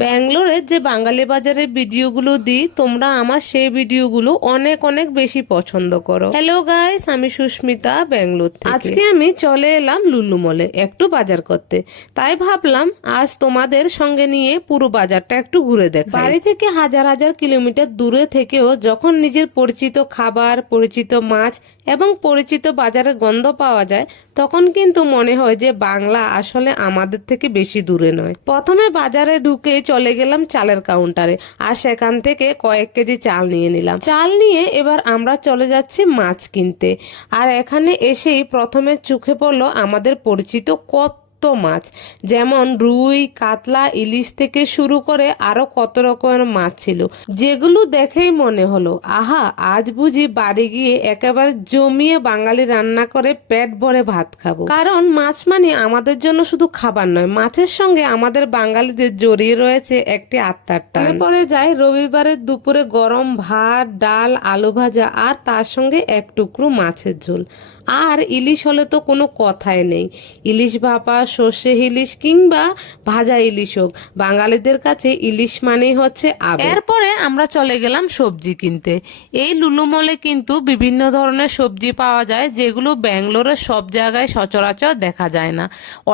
ব্যাঙ্গালোরে যে বাঙালি বাজারের ভিডিওগুলো দিই, তোমরা আমার সেই ভিডিওগুলো অনেক অনেক বেশি পছন্দ করো। হ্যালো গাইস, আমি সুস্মিতা ব্যাঙ্গালোর থেকে। আজকে আমি চলে এলাম লুলু মলে একটু বাজার করতে। তাই ভাবলাম আজ তোমাদের সঙ্গে নিয়ে পুরো বাজারটা একটু ঘুরে দেখাই। বাড়ি থেকে হাজার হাজার কিলোমিটার দূরে থেকেও যখন নিজের পরিচিত খাবার, পরিচিত মাছ এবং পরিচিত বাজারের গন্ধ পাওয়া যায়, তখন কিন্তু মনে হয় যে বাংলা আসলে আমাদের থেকে বেশি দূরে নয়। প্রথমে বাজারে ঢুকে চলে গেলাম চালের কাউন্টারে, আর সেখান থেকে কয়েক কেজি চাল নিয়ে নিলাম। চাল নিয়ে এবার আমরা চলে যাচ্ছি মাছ কিনতে। আর এখানে এসেই প্রথমে চোখে পড়লো আমাদের পরিচিত কত মাছ, যেমন রুই, কাতলা, ইলিশ থেকে শুরু করে আরো কত রকমের মাছ ছিল, যেগুলো দেখেই মনে হলো আহা, আজ বুঝি বাড়ি গিয়ে একেবারে জমিয়ে বাঙালি রান্না করে পেট ভরে ভাত খাবো। কারণ মাছ মানে আমাদের জন্য শুধু খাবার নয়, মাছের সঙ্গে আমাদের বাঙালিদের জড়িয়ে রয়েছে একটি আত্মার টান। পরে যাই রবিবারের দুপুরে গরম ভাত, ডাল, আলু ভাজা আর তার সঙ্গে এক টুকরো মাছের ঝোল। আর ইলিশ হলে তো কোনো কথাই নেই। ইলিশ ভাপা, সর্ষে ইলিশ কিংবা ভাজা ইলিশ হোক, বাঙালিদের কাছে ইলিশ মানেই হচ্ছে আবেগ। এরপরে আমরা চলে গেলাম সবজি কিনতে। এই লুলু মলে কিন্তু বিভিন্ন ধরনের সবজি পাওয়া যায়, যেগুলো ব্যাঙ্গালোরের সব জায়গায় সচরাচর দেখা যায় না।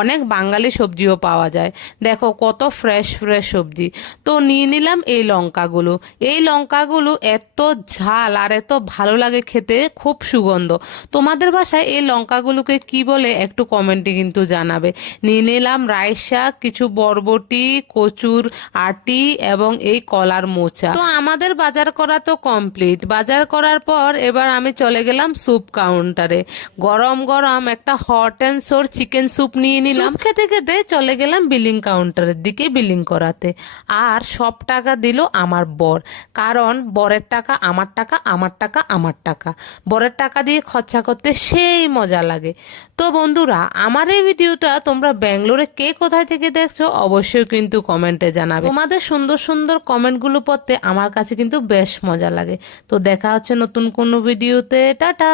অনেক বাঙালি সবজিও পাওয়া যায়। দেখো কত ফ্রেশ ফ্রেশ সবজি। তো নিয়ে নিলাম এই লঙ্কাগুলো। এই লঙ্কাগুলো এত ঝাল আর এত ভালো লাগে খেতে, খুব সুগন্ধ। তোমাদের ভাষায় এই লঙ্কাগুলোকে কি বলে একটু কমেন্টে কিন্তু জানাবে। নিয়ে নিলাম রাইস শাক, কিছু বরবটি, কচুর আটি এবং এই কলার মোচা। তো আমাদের বাজার করা তো কমপ্লিট। বাজার করার পর এবার আমি চলে গেলাম স্যুপ কাউন্টারে। গরম গরম একটা hot and sour chicken soup নিয়ে নিলাম। খেতে খেতে চলে গেলাম বিলিং কাউন্টারের দিকে বিলিং করাতে। আর সব টাকা দিল আমার বর, কারণ বরের টাকা আমার টাকা, আমার টাকা আমার টাকা। বরের টাকা দিয়ে খরচা করতে সেই মজা লাগে। তো বন্ধুরা, আমার এই ভিডিওটা তোমরা ব্যাঙ্গালোরে কে কোথায় থেকে দেখছো অবশ্যই কিন্তু কমেন্টে জানাবে। তোমাদের সুন্দর সুন্দর কমেন্টগুলো পড়তে আমার কাছে কিন্তু বেশ মজা লাগে। তো দেখা হচ্ছে নতুন কোনো ভিডিওতে। টাটা।